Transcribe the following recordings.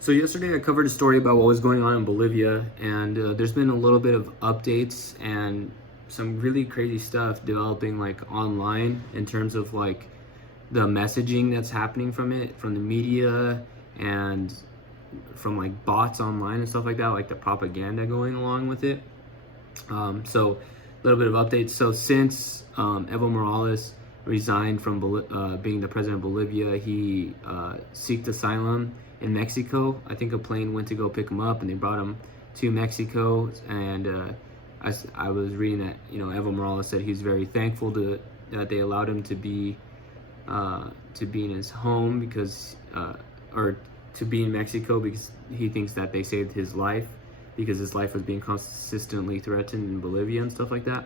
So yesterday I covered a story about what was going on in Bolivia, and there's been a little bit of updates and some really crazy stuff developing like online in terms of like the messaging that's happening from it, from the media and from like bots online and stuff like that, like the propaganda going along with it. So a little bit of updates. So since Evo Morales resigned from being the president of Bolivia, he sought asylum in Mexico. I think a plane went to go pick him up, and they brought him to Mexico. And I was reading that Evo Morales said he's very thankful that they allowed him to be in his home because or to be in Mexico because he thinks that they saved his life, because his life was being consistently threatened in Bolivia and stuff like that.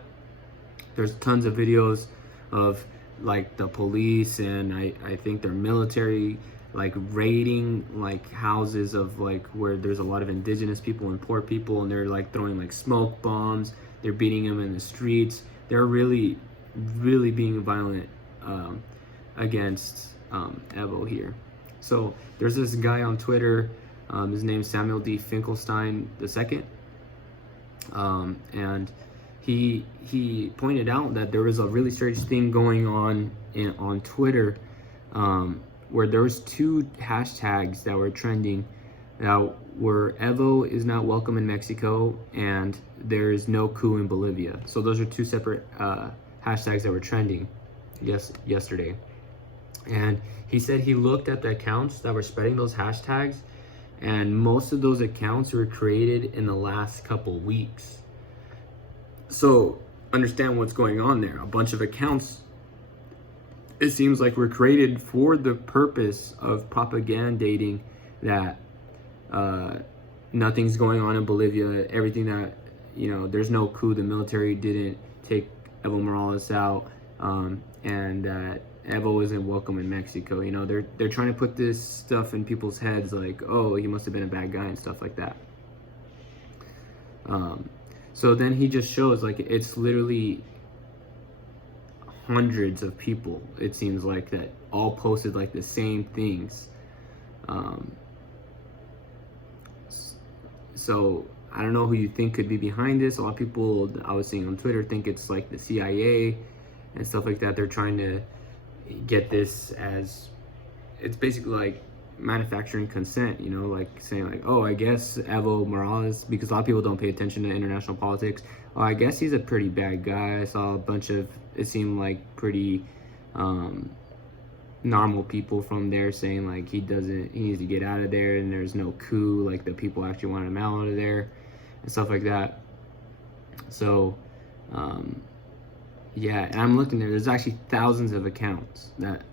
There's tons of videos of like the police and I think their military like raiding like houses of like where there's a lot of indigenous people and poor people, and they're like throwing like smoke bombs, they're beating them in the streets. They're really being violent against Evo here. So there's this guy on Twitter, his name's Samuel D. Finkelstein II, and he pointed out that there was a really strange thing going on on Twitter, where there was two hashtags that were trending that were Evo is not welcome in Mexico and there is no coup in Bolivia. So those are two separate hashtags that were trending yesterday. And he said he looked at the accounts that were spreading those hashtags, and most of those accounts were created in the last couple weeks. So understand what's going on there. A bunch of accounts, it seems like, were created for the purpose of propagandating that nothing's going on in Bolivia, everything that, there's no coup, the military didn't take Evo Morales out, and that Evo isn't welcome in Mexico. They're trying to put this stuff in people's heads like, oh, he must have been a bad guy and stuff like that. So then he just shows like it's literally hundreds of people, it seems like, that all posted like the same things. So I don't know who you think could be behind this. A lot of people I was seeing on Twitter think it's like the CIA and stuff like that. They're trying to get this as, it's basically like manufacturing consent, like saying like, oh, I guess Evo Morales, because a lot of people don't pay attention to international politics, oh, I guess he's a pretty bad guy. I saw a bunch of, it seemed like pretty normal people from there saying like he needs to get out of there, and there's no coup, like the people actually wanted him out of there and stuff like that. So yeah, and I'm looking there's actually thousands of accounts that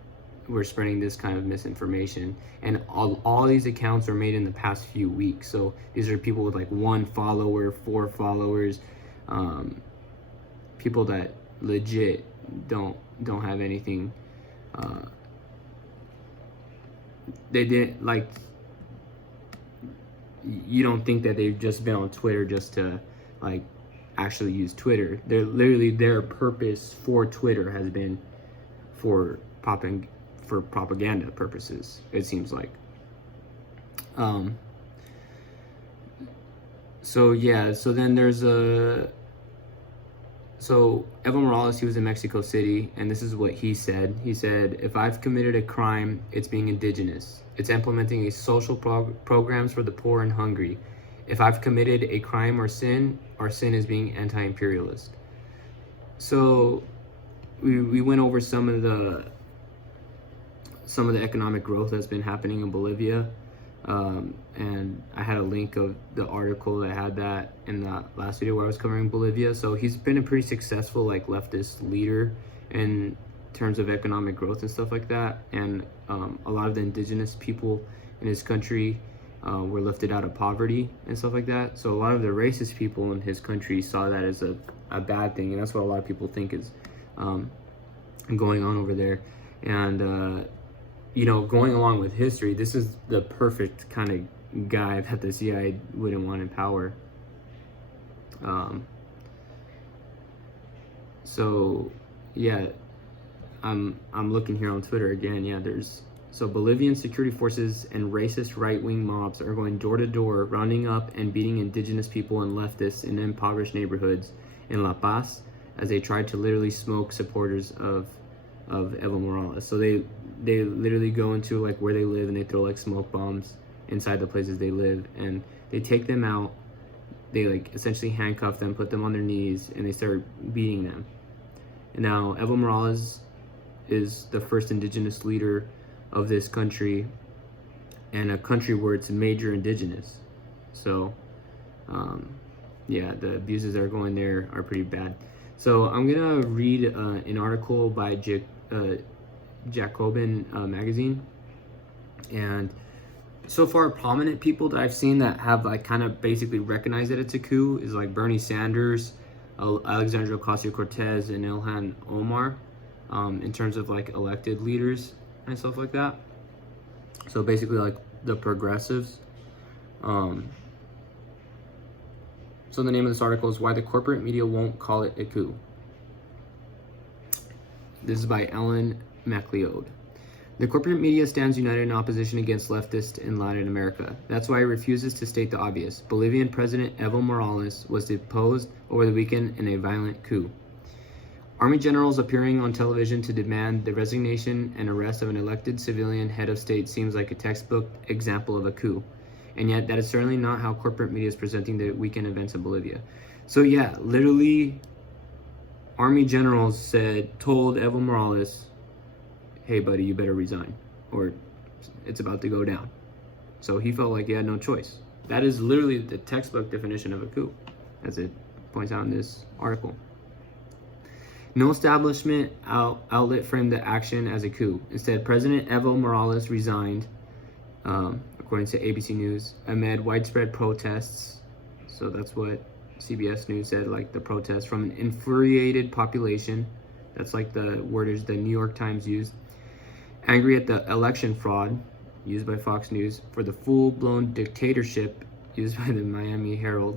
were spreading this kind of misinformation, and all these accounts were made in the past few weeks. So these are people with like 1 follower, 4 followers, people that legit don't have anything. They didn't like, you don't think that they've just been on Twitter just to like actually use Twitter. They're literally, their purpose for Twitter has been for propaganda purposes, it seems like. So yeah, so then there's so Evo Morales, he was in Mexico City, and this is what he said. He said, if I've committed a crime, it's being indigenous. It's implementing a social programs for the poor and hungry. If I've committed a crime or sin, our sin is being anti-imperialist. So we went over some of the economic growth that's been happening in Bolivia, and I had a link of the article that had that in the last video where I was covering Bolivia. So he's been a pretty successful like leftist leader in terms of economic growth and stuff like that, and a lot of the indigenous people in his country were lifted out of poverty and stuff like that. So a lot of the racist people in his country saw that as a bad thing, and that's what a lot of people think is going on over there. And going along with history, this is the perfect kind of guy that the CIA wouldn't want in power. So yeah, I'm looking here on Twitter again. Yeah, there's So Bolivian security forces and racist right-wing mobs are going door to door, rounding up and beating indigenous people and leftists in impoverished neighborhoods in La Paz as they try to literally smoke supporters of Evo Morales. So they literally go into like where they live and they throw like smoke bombs inside the places they live, and they take them out. They like essentially handcuff them, put them on their knees, and they start beating them. And now Evo Morales is the first indigenous leader of this country, and a country where it's major indigenous. So yeah, the abuses that are going there are pretty bad. So I'm gonna read an article by Jacobin magazine, and so far prominent people that I've seen that have like kind of basically recognized that it's a coup is like Bernie Sanders, Alexandria Ocasio-Cortez, and Ilhan Omar, in terms of like elected leaders and stuff like that. So basically like the progressives. So the name of this article is Why the Corporate Media Won't Call It a Coup. This is by Ellen MacLeod. The corporate media stands united in opposition against leftists in Latin America. That's why it refuses to state the obvious. Bolivian President Evo Morales was deposed over the weekend in a violent coup. Army generals appearing on television to demand the resignation and arrest of an elected civilian head of state seems like a textbook example of a coup. And yet that is certainly not how corporate media is presenting the weekend events in Bolivia. So yeah, literally army generals told Evo Morales, hey buddy, you better resign or it's about to go down. So he felt like he had no choice. That is literally the textbook definition of a coup, as it points out in this article. No establishment outlet framed the action as a coup. Instead, President Evo Morales resigned, according to ABC News, amid widespread protests. So that's what CBS News said, like the protests from an infuriated population. That's like the wordage the New York Times used. Angry at the election fraud, used by Fox News, for the full-blown dictatorship, used by the Miami Herald.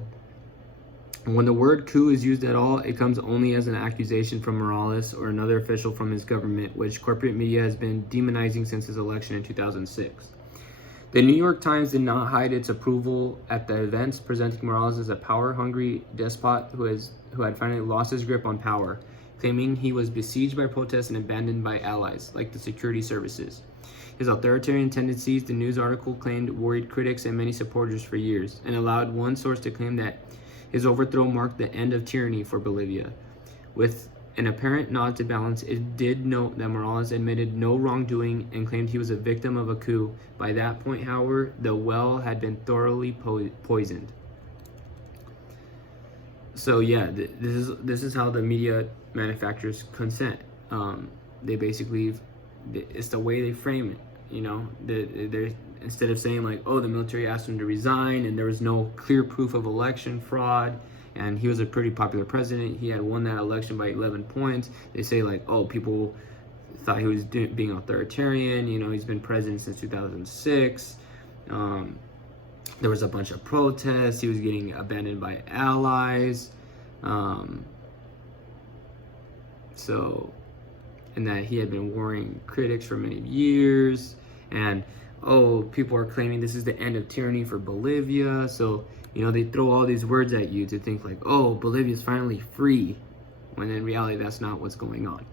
And when the word coup is used at all, it comes only as an accusation from Morales or another official from his government, which corporate media has been demonizing since his election in 2006. The New York Times did not hide its approval at the events, presenting Morales as a power-hungry despot who had finally lost his grip on power, claiming he was besieged by protests and abandoned by allies, like the security services. His authoritarian tendencies, the news article claimed, worried critics and many supporters for years, and allowed one source to claim that his overthrow marked the end of tyranny for Bolivia. With an apparent nod to balance, it did note that Morales admitted no wrongdoing and claimed he was a victim of a coup. By that point, however, the well had been thoroughly poisoned. So yeah, this is how the media manufacturers consent. They basically, it's the way they frame it. You know, they're instead of saying like, oh, the military asked him to resign and there was no clear proof of election fraud, and he was a pretty popular president, he had won that election by 11 points. They say like, oh, people thought he was being authoritarian. You know, he's been president since 2006. There was a bunch of protests. He was getting abandoned by allies. And that he had been worrying critics for many years. And, oh, people are claiming this is the end of tyranny for Bolivia. So, you know, they throw all these words at you to think like, oh, Bolivia's finally free. When in reality, that's not what's going on.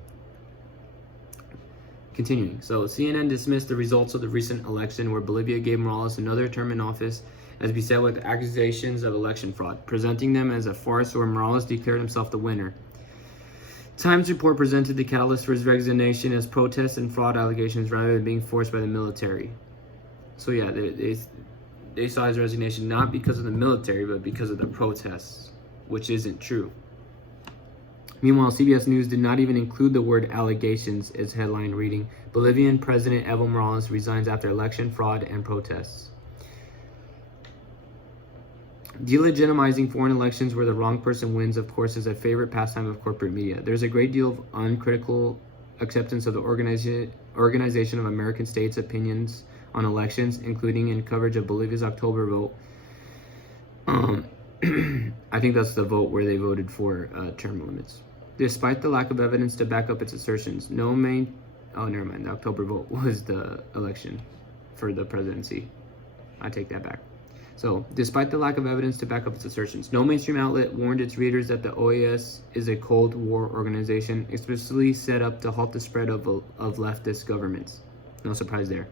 Continuing. So CNN dismissed the results of the recent election where Bolivia gave Morales another term in office as beset with accusations of election fraud, presenting them as a farce where Morales declared himself the winner. Times report presented the catalyst for his resignation as protests and fraud allegations rather than being forced by the military. So yeah, they saw his resignation not because of the military, but because of the protests, which isn't true. Meanwhile, CBS News did not even include the word allegations as headline reading, Bolivian President Evo Morales resigns after election fraud and protests. Delegitimizing foreign elections where the wrong person wins, of course, is a favorite pastime of corporate media. There's a great deal of uncritical acceptance of the organization of American states' opinions on elections, including in coverage of Bolivia's October vote. I think that's the vote where they voted for term limits. Despite the lack of evidence to back up its assertions, no Oh, never mind. The October vote was the election for the presidency. I take that back. So, despite the lack of evidence to back up its assertions, no mainstream outlet warned its readers that the OAS is a Cold War organization explicitly set up to halt the spread of leftist governments. No surprise there.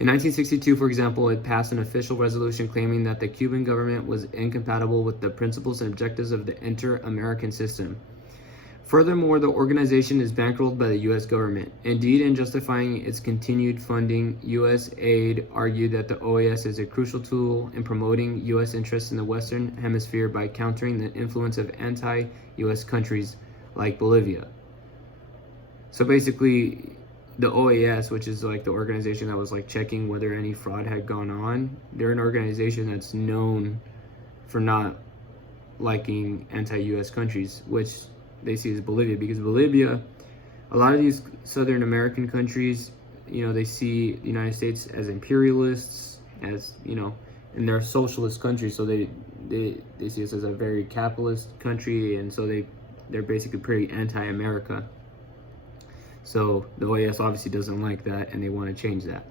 In 1962, for example, it passed an official resolution claiming that the Cuban government was incompatible with the principles and objectives of the inter-American system. Furthermore, the organization is bankrolled by the U.S. government. Indeed, in justifying its continued funding, U.S. aid argued that the OAS is a crucial tool in promoting U.S. interests in the Western Hemisphere by countering the influence of anti-U.S. countries like Bolivia. So basically, the OAS, which is like the organization that was like checking whether any fraud had gone on, they're an organization that's known for not liking anti-U.S. countries, which they see as Bolivia, because Bolivia, a lot of these Southern American countries, they see the United States as imperialists, as, and they're socialist countries, so they see us as a very capitalist country, and so they're basically pretty anti-America. So the OAS obviously doesn't like that, and they want to change that.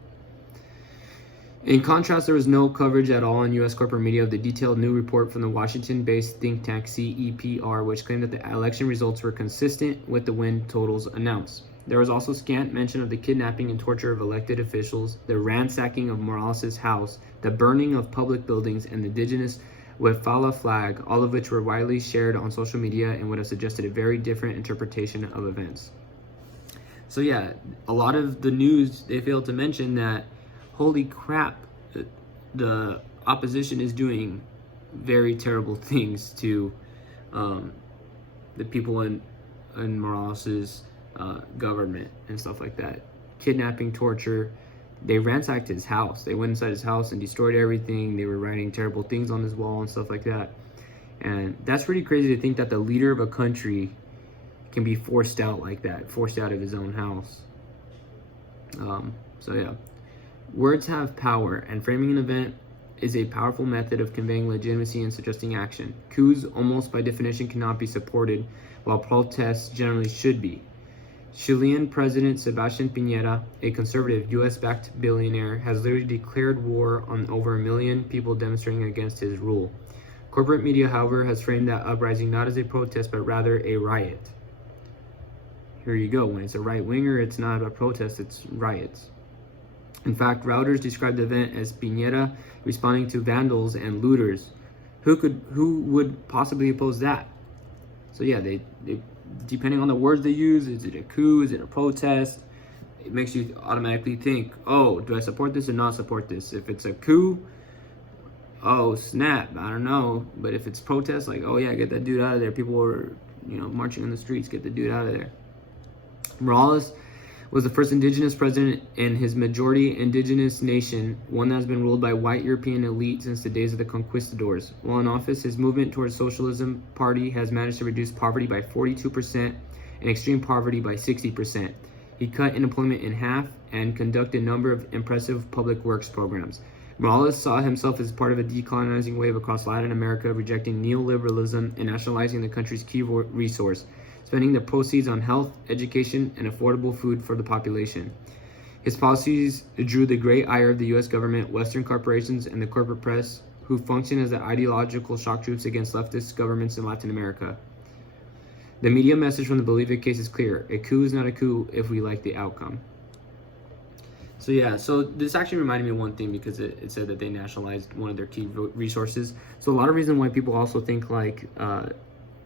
In contrast, there was no coverage at all in U.S. corporate media of the detailed new report from the Washington-based think tank CEPR, which claimed that the election results were consistent with the win totals announced. There was also scant mention of the kidnapping and torture of elected officials, the ransacking of Morales' house, the burning of public buildings, and the indigenous Wefala flag, all of which were widely shared on social media and would have suggested a very different interpretation of events. So yeah, a lot of the news, they failed to mention that, holy crap, the opposition is doing very terrible things to the people in Morales' government and stuff like that. Kidnapping, torture. They ransacked his house. They went inside his house and destroyed everything. They were writing terrible things on his wall and stuff like that. And that's pretty crazy to think that the leader of a country can be forced out like that, forced out of his own house. So yeah. Words have power, and framing an event is a powerful method of conveying legitimacy and suggesting action. Coups, almost by definition, cannot be supported, while protests generally should be. Chilean President Sebastián Piñera, a conservative US-backed billionaire, has literally declared war on over 1 million people demonstrating against his rule. Corporate media, however, has framed that uprising not as a protest, but rather a riot. Here you go. When it's a right-winger, it's not a protest, it's riots. In fact, Reuters described the event as Piñera responding to vandals and looters. Who would possibly oppose that? So yeah, they depending on the words they use, is it a coup, is it a protest? It makes you automatically think, oh, do I support this or not support this? If it's a coup, oh snap, I don't know. But if it's protest, like, oh yeah, get that dude out of there. People are, marching in the streets, get the dude out of there. Morales was the first indigenous president in his majority indigenous nation, one that has been ruled by white European elite since the days of the conquistadors. While in office, his movement towards socialism party has managed to reduce poverty by 42% and extreme poverty by 60%. He cut unemployment in half and conducted a number of impressive public works programs. Morales saw himself as part of a decolonizing wave across Latin America, rejecting neoliberalism and nationalizing the country's key resource, spending the proceeds on health, education, and affordable food for the population. His policies drew the great ire of the U.S. government, Western corporations, and the corporate press, who function as the ideological shock troops against leftist governments in Latin America. The media message from the Bolivia case is clear. A coup is not a coup if we like the outcome. So yeah, so this actually reminded me of one thing, because it said that they nationalized one of their key resources. So a lot of reason why people also think like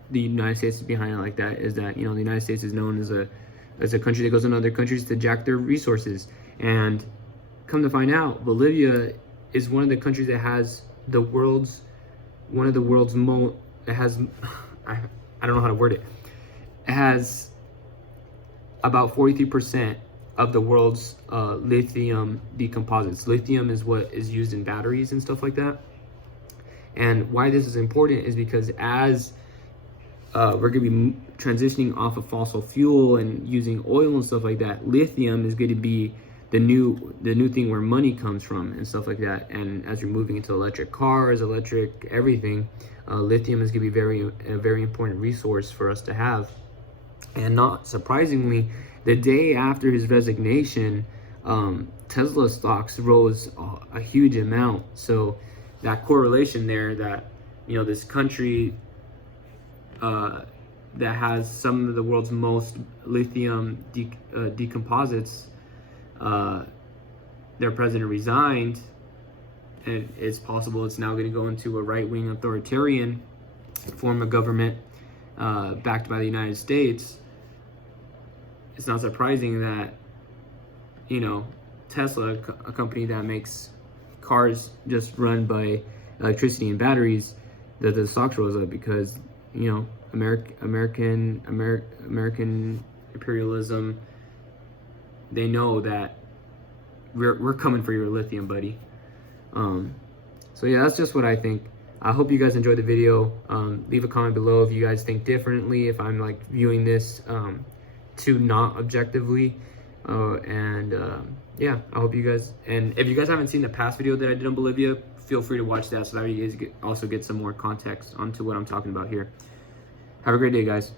the United States is behind it like that is that, the United States is known as a country that goes into other countries to jack their resources. And come to find out, Bolivia is one of the countries that has it has, I don't know how to word it. It has about 43% of the world's lithium decomposites. Lithium is what is used in batteries and stuff like that. And why this is important is because as we're going to be transitioning off of fossil fuel and using oil and stuff like that, lithium is going to be the new thing where money comes from and stuff like that. And as you're moving into electric cars, electric everything, lithium is going to be a very important resource for us to have. And not surprisingly, The day after his resignation, Tesla stocks rose a huge amount. So that correlation there, that this country that has some of the world's most lithium decomposites, their president resigned, and it's possible it's now going to go into a right-wing authoritarian form of government backed by the United States. It's not surprising that Tesla, a company that makes cars just run by electricity and batteries, that the stocks rose up, because American imperialism, they know that we're coming for your lithium, buddy. So yeah, that's just what I think. I hope you guys enjoyed the video. Leave a comment below if you guys think differently, if I'm like viewing this too not objectively. Yeah, I hope you guys, and if you guys haven't seen the past video that I did on Bolivia, feel free to watch that so that you guys also get some more context onto what I'm talking about here. Have a great day, guys.